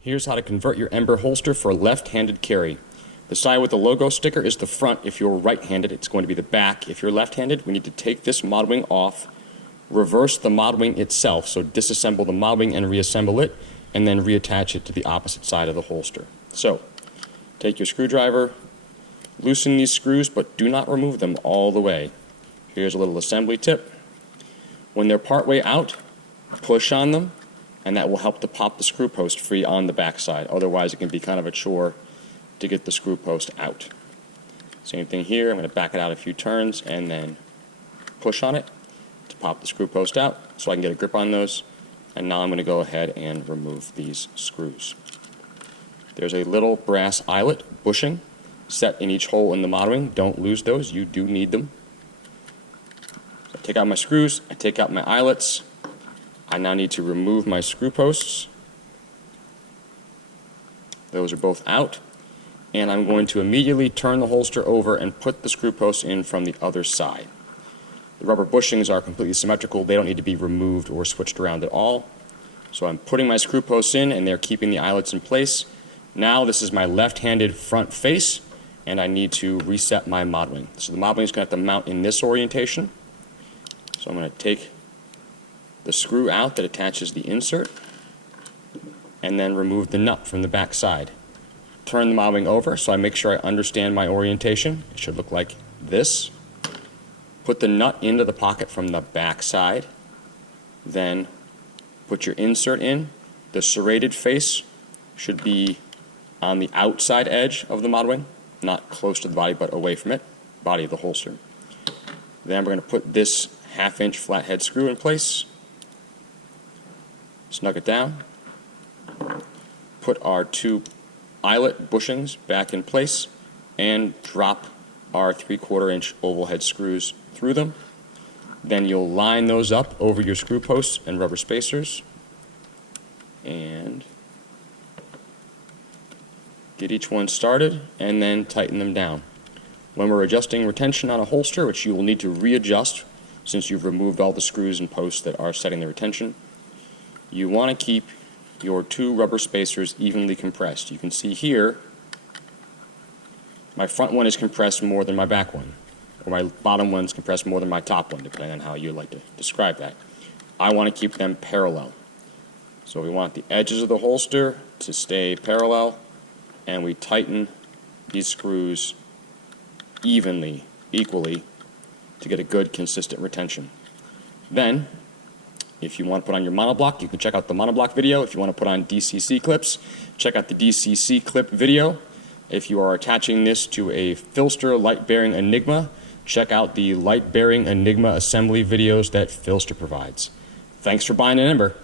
Here's how to convert your Ember holster for left-handed carry. The side with the logo sticker is the front. If you're right-handed, it's going to be the back. If you're left-handed, we need to take this mod wing off, reverse the mod wing itself, so disassemble the mod wing and reassemble it, and then reattach it to the opposite side of the holster. So, take your screwdriver, loosen these screws, but do not remove them all the way. Here's a little assembly tip. When they're partway out, push on them, and that will help to pop the screw post free on the back side. Otherwise, it can be kind of a chore to get the screw post out. Same thing here. I'm going to back it out a few turns and then push on it to pop the screw post out so I can get a grip on those. And now I'm going to go ahead and remove these screws. There's a little brass eyelet bushing set in each hole in the mod wing. Don't lose those. You do need them. So I take out my screws. I take out my eyelets. I now need to remove my screw posts. Those are both out. And I'm going to immediately turn the holster over and put the screw posts in from the other side. The rubber bushings are completely symmetrical. They don't need to be removed or switched around at all. So I'm putting my screw posts in and they're keeping the eyelets in place. Now this is my left-handed front face and I need to reset my mod wing. So the mod wing is going to have to mount in this orientation. So I'm going to take the screw out that attaches the insert and then remove the nut from the back side. Turn the mod wing over so I make sure I understand my orientation. It should look like this. Put the nut into the pocket from the back side. Then put your insert in. The serrated face should be on the outside edge of the mod wing, not close to the body but away from it, body of the holster. Then we're going to put this 1/2-inch flathead screw in place. Snug it down. Put our two eyelet bushings back in place and drop our 3/4-inch oval head screws through them. Then you'll line those up over your screw posts and rubber spacers and get each one started and then tighten them down. When we're adjusting retention on a holster, which you will need to readjust since you've removed all the screws and posts that are setting the retention, you want to keep your two rubber spacers evenly compressed. You can see here my front one is compressed more than my back one, or my bottom one's compressed more than my top one, depending on how you like to describe that. I want to keep them parallel. So we want the edges of the holster to stay parallel, and we tighten these screws equally to get a good consistent retention. Then if you want to put on your monoblock, you can check out the monoblock video. If you want to put on DCC clips, check out the DCC clip video. If you are attaching this to a Filster light-bearing Enigma, check out the light-bearing Enigma assembly videos that Filster provides. Thanks for buying an Ember.